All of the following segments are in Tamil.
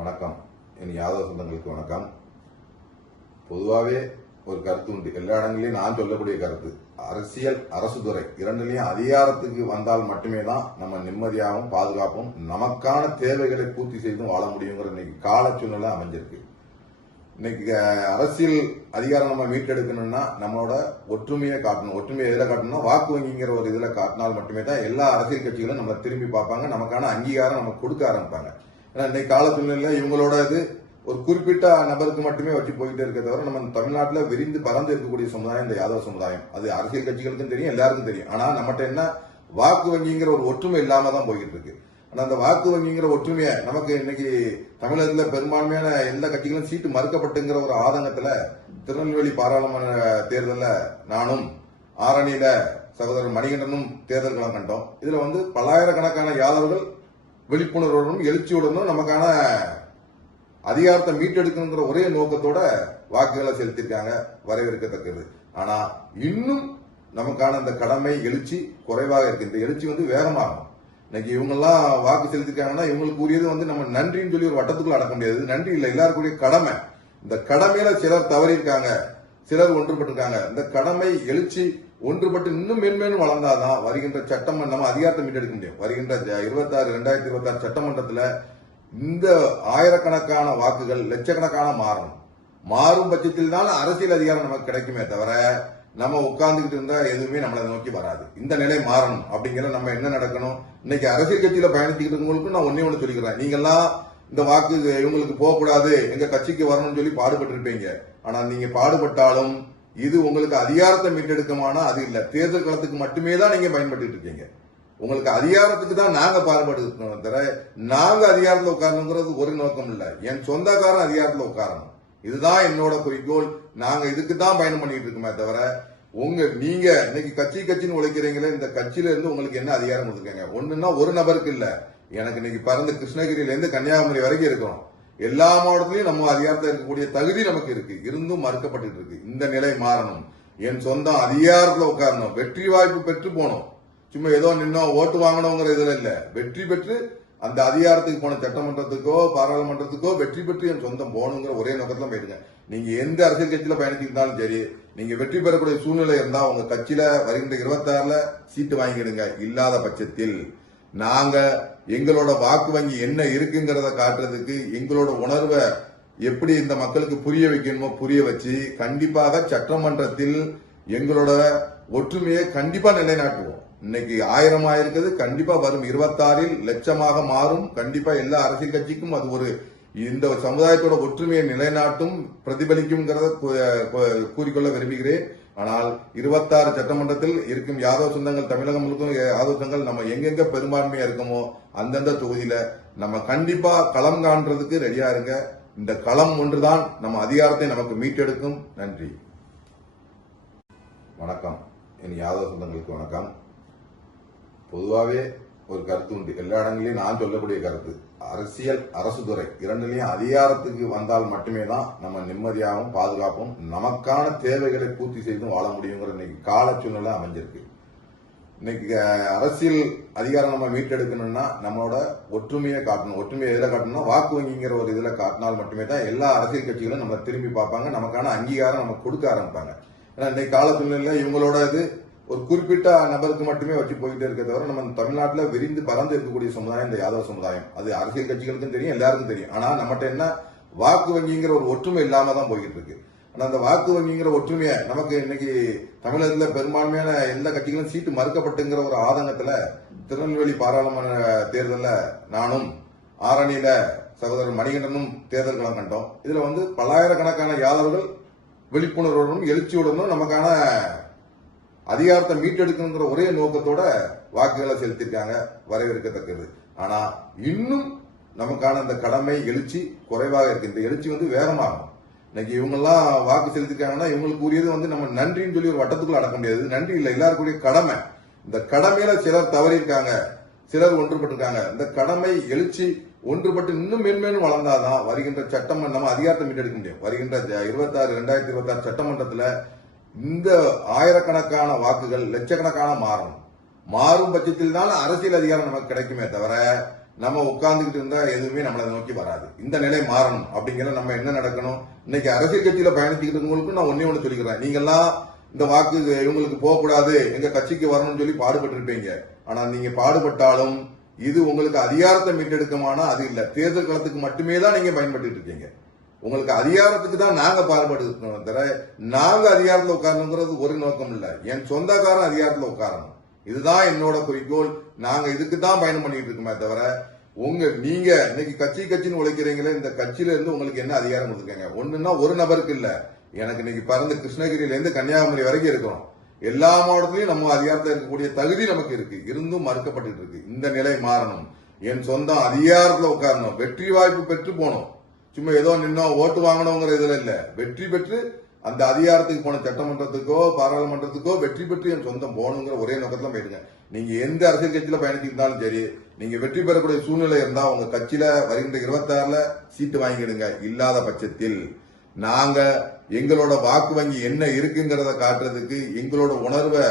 வணக்கம். என் யாதவ சொந்தங்களுக்கு வணக்கம். பொதுவாகவே ஒரு கருத்து உண்டு, எல்லா இடங்களையும் நான் சொல்லக்கூடிய கருத்து, அரசியல் அரசு துறை இரண்டுலையும் அதிகாரத்துக்கு வந்தால் மட்டுமே தான் நம்ம நிம்மதியாகவும் பாதுகாப்பும் நமக்கான தேவைகளை பூர்த்தி செய்தும் வாழ முடியுங்கிற இன்னைக்கு கால சூழ்நிலை அமைஞ்சிருக்கு. இன்னைக்கு அரசியல் அதிகாரம் நம்ம மீட்டெடுக்கணும்னா நம்மளோட ஒற்றுமையை காட்டணும். ஒற்றுமையை எதில் காட்டணும்னா வாக்கு வங்கிங்கிற ஒரு இதில் காட்டினால் மட்டுமே தான் எல்லா அரசியல் கட்சிகளும் நம்மளை திரும்பி பார்ப்பாங்க, நமக்கான அங்கீகாரம் நம்ம கொடுக்க ஆரம்பிப்பாங்க. ஏன்னா இன்னைக்கு கால சூழ்நிலையில இவங்களோட இது ஒரு குறிப்பிட்ட நபருக்கு மட்டுமே வச்சு போயிட்டே இருக்க தவிர நம்ம தமிழ்நாட்டில் விரிந்து பறந்து இருக்கக்கூடிய சமுதாயம் இந்த யாதவ சமுதாயம். அது அரசியல் கட்சிகளுக்கும் தெரியும், எல்லாருக்கும் தெரியும். ஆனா நம்மகிட்ட என்ன வாக்கு வங்கிங்கிற ஒரு ஒற்றுமை இல்லாம தான் போய்கிட்டு இருக்கு. ஆனா அந்த வாக்கு வங்கிங்கிற ஒற்றுமையை நமக்கு இன்னைக்கு தமிழகத்தில் பெரும்பான்மையான எல்லா கட்சிகளும் சீட்டு மறுக்கப்பட்டுங்கிற ஒரு ஆதங்கத்துல திருநெல்வேலி பாராளுமன்ற தேர்தலில் நானும் ஆரணியில சகோதரர் மணிகண்டனும் தேர்தல் களம் கண்டோம். இதுல பல்லாயிரக்கணக்கான யாதவர்கள் விழிப்புணர்வுடனும் எழுச்சியுடனும் நமக்கான அதிகாரத்தை மீட்டெடுக்கணுங்கிற ஒரே நோக்கத்தோட வாக்குகளை செலுத்திருக்காங்க, வரவேற்கத்தக்கது. ஆனா இன்னும் நமக்கான அந்த கடமை எழுச்சி குறைவாக இருக்கு. இந்த எழுச்சி வேகமாகும். இன்னைக்கு இவங்கெல்லாம் வாக்கு செலுத்திருக்காங்கன்னா இவங்களுக்கு உரியது நம்ம நன்றின்னு சொல்லி ஒரு வட்டத்துக்குள்ள அடக்க முடியாது. நன்றி இல்லை, எல்லாருக்குரிய கடமை. இந்த கடமையில சிலர் தவறி இருக்காங்க, சிலர் ஒன்றுபட்டிருக்காங்க. இந்த கடமை எழுச்சி ஒன்றுபட்டு இன்னும் மென்மேலும் வளர்ந்தாதான் வருகின்ற சட்டமன்றம் நம்ம அதிகாரத்தை மீட்டெடுக்க முடியும். வருகின்ற 2026 சட்டமன்றத்தில் இந்த ஆயிரக்கணக்கான வாக்குகள் லட்சக்கணக்கான மாறும் பட்சத்தில் தான் அரசியல் அதிகாரம் நமக்கு கிடைக்குமே தவிர நம்ம உட்கார்ந்துகிட்டு இருந்தா எதுவுமே நம்மளை நோக்கி வராது. இந்த நிலை மாறணும் அப்படிங்கிற நம்ம என்ன நடக்கணும். இன்னைக்கு அரசியல் கட்சியில பயணிச்சுக்கிட்டு இருக்கவங்களுக்கு நான் ஒன்னே ஒன்று சொல்லிக்கிறேன், நீங்கெல்லாம் இந்த வாக்கு இவங்களுக்கு போகக்கூடாது, எங்க கட்சிக்கு வரணும்னு சொல்லி பாடுபட்டு இருப்பீங்க. ஆனா நீங்க பாடுபட்டாலும் இது உங்களுக்கு அதிகாரத்தை மீட்டெடுக்கமான அது இல்ல, தேர்தல் களத்துக்கு மட்டுமே தான் நீங்க பயன்பட்டு இருக்கீங்க. உங்களுக்கு அதிகாரத்துக்கு தான் நாங்க பாடுபட்டு தவிர நாங்க அதிகாரத்தில் உட்காரணுங்கிறது ஒரு நோக்கம் இல்ல. என் சொந்தக்காரன் அதிகாரத்தில் உட்காரணும், இதுதான் என்னோட குறிக்கோள். நாங்க இதுக்கு தான் பயணம் பண்ணிட்டு இருக்கோமே தவிர நீங்க இன்னைக்கு கட்சின்னு உழைக்கிறீங்களே, இந்த கட்சியில இருந்து உங்களுக்கு என்ன அதிகாரம் கொடுத்துருக்கீங்க? ஒண்ணுன்னா ஒரு நபருக்கு இல்ல, எனக்கு இன்னைக்கு பிறந்த கிருஷ்ணகிரியில இருந்து கன்னியாகுமரி வரைக்கும் இருக்கிறோம். எல்லா மாவட்டத்திலையும் நம்ம அதிகாரத்தில் இருக்கக்கூடிய தகுதி நமக்கு இருக்கு, இருந்தும் மறுக்கப்பட்டு இருக்கு. இந்த நிலை மாறணும். என் சொந்தம் அதிகாரத்தில் உட்காரணும், வெற்றி வாய்ப்பு பெற்று போனோம். சும்மா ஏதோ நின்னோம் ஓட்டு வாங்கணுங்கிற இதுல இல்ல, வெற்றி பெற்று அந்த அதிகாரத்துக்கு போன சட்டமன்றத்துக்கோ பாராளுமன்றத்துக்கோ வெற்றி பெற்று என் சொந்தம் போகணுங்கிற ஒரே நோக்கத்துல போயிருங்க. நீங்க எந்த அரசியல் கட்சியில பயணிச்சிருந்தாலும் சரி, நீங்க வெற்றி பெறக்கூடிய சூழ்நிலை இருந்தா உங்க கட்சியில வருகின்ற 26 சீட்டு வாங்கிடுங்க. இல்லாத பட்சத்தில் நாங்க எங்களோட வாக்கு வங்கி என்ன இருக்குங்கிறத காட்டுறதுக்கு எங்களோட உணர்வை எப்படி இந்த மக்களுக்கு புரிய வைக்கணுமோ புரிய வச்சு கண்டிப்பாக சட்டமன்றத்தில் எங்களோட ஒற்றுமையை கண்டிப்பா நிலைநாட்டுவோம். இன்னைக்கு 1000 இருக்குது, கண்டிப்பா வரும் 26 லட்சமாக மாறும். கண்டிப்பா எல்லா அரசியல் கட்சிக்கும் அது ஒரு இந்த சமுதாயத்தோட ஒற்றுமையை நிலைநாட்டும் பிரதிபலிக்கும்ங்கிறத கூறிக்கொள்ள விரும்புகிறேன். ஆனால் 26 சட்டமன்றத்தில் இருக்கும் யாதவ சொந்தங்கள், தமிழகம் முழுக்கும் யாதவ சொந்தங்கள் நம்ம எங்கெங்க பெரும்பான்மையா இருக்கமோ அந்தந்த தொகுதியில நம்ம கண்டிப்பா களம் காண்றதுக்கு ரெடியா இருங்க. இந்த களம் ஒன்றுதான் நம்ம அதிகாரத்தை நமக்கு மீட்டெடுக்கும். நன்றி, வணக்கம். என் யாதவ சொந்தங்களுக்கு வணக்கம். பொதுவாகவே ஒரு கருத்து உண்டு, எல்லா இடங்களையும் நான் சொல்லக்கூடிய கருத்து, அரசியல் அரசு துறை இரண்டுலையும் அதிகாரத்துக்கு வந்தால் மட்டுமே தான் நம்ம நிம்மதியாகவும் பாதுகாப்பும் நமக்கான தேவைகளை பூர்த்தி செய்தும் வாழ முடியுங்கிற இன்னைக்கு கால சூழ்நிலை அமைஞ்சிருக்கு. இன்னைக்கு அரசியல் அதிகாரம் நம்ம மீட்டெடுக்கணும்னா நம்மளோட ஒற்றுமையை காட்டணும். ஒற்றுமையை எதில் காட்டணும்னா வாக்கு வங்கிங்கிற ஒரு இதுல காட்டினால் மட்டுமே தான் எல்லா அரசியல் கட்சிகளும் நம்மளை திரும்பி பார்ப்பாங்க, நமக்கான அங்கீகாரம் நம்ம கொடுக்க ஆரம்பிப்பாங்க. ஏன்னா இன்னைக்கு கால சூழ்நிலையில இவங்களோட இது ஒரு குறிப்பிட்ட நபருக்கு மட்டுமே வச்சு போயிட்டே இருக்க தவிர நம்ம தமிழ்நாட்டில் விரிந்து பறந்து இருக்கக்கூடிய சமுதாயம் இந்த யாதவ சமுதாயம். அது அரசியல் கட்சிகளுக்கும் தெரியும், எல்லாருக்கும் தெரியும். ஆனா நம்மகிட்ட என்ன வாக்கு வங்கிங்கிற ஒரு ஒற்றுமை இல்லாம தான் போய்கிட்டு இருக்கு. ஆனா அந்த வாக்கு வங்கிங்கிற ஒற்றுமையை நமக்கு இன்னைக்கு தமிழகத்தில் பெரும்பான்மையான எல்லா கட்சிகளும் சீட்டு மறுக்கப்பட்டுங்கிற ஒரு ஆதங்கத்துல திருநெல்வேலி பாராளுமன்ற தேர்தலில் நானும் ஆரணியில சகோதரர் மணிகண்டனும் தேர்தல் களம் கண்டோம். இதுல பல்லாயிரக்கணக்கான யாதவர்கள் விழிப்புணர்வுடனும் எழுச்சியுடனும் நமக்கான அதிகாரத்தை மீட்டெடுக்கணுங்கிற ஒரே நோக்கத்தோட வாக்குகளை செலுத்திருக்காங்க, வரவேற்கத்தக்கது. ஆனா இன்னும் நமக்கான அந்த கடமை எழுச்சி குறைவாக இருக்கு. இந்த எழுச்சி வேகமாகும். இன்னைக்கு இவங்கெல்லாம் வாக்கு செலுத்திருக்காங்கன்னா இவங்களுக்கு உரியது நம்ம நன்றின்னு சொல்லி ஒரு வட்டத்துக்குள்ள அடக்க முடியாது. நன்றி இல்லை, எல்லாருக்குரிய கடமை. இந்த கடமையில சிலர் தவறி இருக்காங்க, சிலர் ஒன்றுபட்டிருக்காங்க. இந்த கடமை எழுச்சி ஒன்றுபட்டு இன்னும் மென்மேலும் வளர்ந்தாதான் வருகின்ற சட்டமன்றம் நம்ம அதிகாரத்தை மீட்டெடுக்க முடியும். வருகின்ற 2026 சட்டமன்றத்தில் இந்த ஆயிரக்கணக்கான வாக்குகள் லட்சக்கணக்கான மாறும் பட்சத்தில் தான் அரசியல் அதிகாரம் நமக்கு கிடைக்குமே தவிர நம்ம உட்கார்ந்துகிட்டு இருந்தா எதுவுமே நம்மளை நோக்கி வராது. இந்த நிலை மாறணும் அப்படிங்கிற நம்ம என்ன நடக்கணும்? இன்னைக்கு அரசியல் கட்சியில பயணிச்சுக்கிட்டு இருக்கவங்களுக்கும் நான் ஒன்னே ஒண்ணு சொல்லிக்கிறேன். நீங்கெல்லாம் இந்த வாக்கு இவங்களுக்கு போகக்கூடாது, எங்க கட்சிக்கு வரணும்னு சொல்லி பாடுபட்டு இருப்பீங்க. ஆனா நீங்க பாடுபட்டாலும் இது உங்களுக்கு அதிகாரத்தை மீட்டெடுக்கமானா அது இல்ல, தேர்தல் களத்துக்கு மட்டுமே தான் நீங்க பயன்பட்டு இருக்கீங்க. உங்களுக்கு அதிகாரத்துக்கு தான் நாங்க பாடுபட்டு இருக்கணும் தவிர நாங்க அதிகாரத்துல உட்காரணுங்கிறது ஒரு நோக்கம் இல்ல. என் சொந்தக்காரன் அதிகாரத்துல உட்காரணும், இதுதான் என்னோட குறிக்கோள். நாங்க இதுக்கு தான் பயணம் பண்ணிட்டு இருக்கோமே தவிர நீங்க இன்னைக்கு கட்சின்னு உழைக்கிறீங்களே, இந்த கட்சியில இருந்து உங்களுக்கு என்ன அதிகாரம் கொடுத்துருக்காங்க? ஒண்ணுன்னா ஒரு நபருக்கு இல்ல, எனக்கு இன்னைக்கு பிறந்த கிருஷ்ணகிரியில இருந்து கன்னியாகுமரி வரைக்கும் இருக்கிறோம். எல்லா மாவட்டத்திலையும் நம்ம அதிகாரத்தில் இருக்கக்கூடிய தகுதி நமக்கு இருக்கு, இருந்தும் மறுக்கப்பட்டு இருக்கு. இந்த நிலை மாறணும். என் சொந்தம் அதிகாரத்துல உட்காரணும், வெற்றி வாய்ப்பு பெற்று போனோம். சும்மா ஏதோ நின்னோம் ஓட்டு வாங்கணுங்கிற இதுல இல்ல, வெற்றி பெற்று அந்த அதிகாரத்துக்கு போன சட்டமன்றத்துக்கோ பாராளுமன்றத்துக்கோ வெற்றி பெற்று என் சொந்தம் போகணுங்கிற ஒரே நோக்கத்துல போயிருங்க. நீங்க எந்த அரசியல் கட்சியில பயணிச்சிருந்தாலும் சரி, நீங்க வெற்றி பெறக்கூடிய சூழ்நிலை இருந்தா உங்க கட்சியில வருகின்ற 26ல சீட்டு வாங்கிடுங்க. இல்லாத பட்சத்தில் நாங்க எங்களோட வாக்கு வங்கி என்ன இருக்குங்கிறத காட்டுறதுக்கு எங்களோட உணர்வை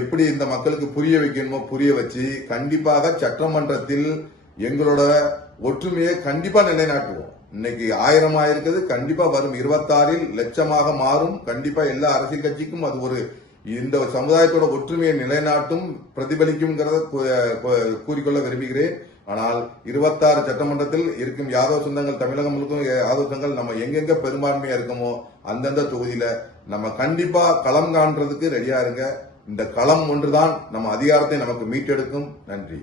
எப்படி இந்த மக்களுக்கு புரிய வைக்கணுமோ புரிய வச்சு கண்டிப்பாக சட்டமன்றத்தில் எங்களோட ஒற்றுமையை கண்டிப்பா நிலைநாட்டுவோம். இன்னைக்கு 1000 இருக்குது, கண்டிப்பா வரும் 26ல் லட்சமாக மாறும். கண்டிப்பா எல்லா அரசியல் கட்சிக்கும் அது ஒரு இந்த சமுதாயத்தோட ஒற்றுமையை நிலைநாட்டும், பிரதிபலிக்கும் கூறிக்கொள்ள விரும்புகிறேன். ஆனால் 26 சட்டமன்றத்தில் இருக்கும் யாதவ சொந்தங்கள், தமிழகம் முழுக்கும் யாதவ சொந்தங்கள் நம்ம எங்கெங்க பெரும்பான்மையா இருக்கமோ அந்தந்த தொகுதியில நம்ம கண்டிப்பா களம் காண்றதுக்கு ரெடியா இருங்க. இந்த களம் ஒன்றுதான் நம்ம அதிகாரத்தை நமக்கு மீட்டெடுக்கும். நன்றி.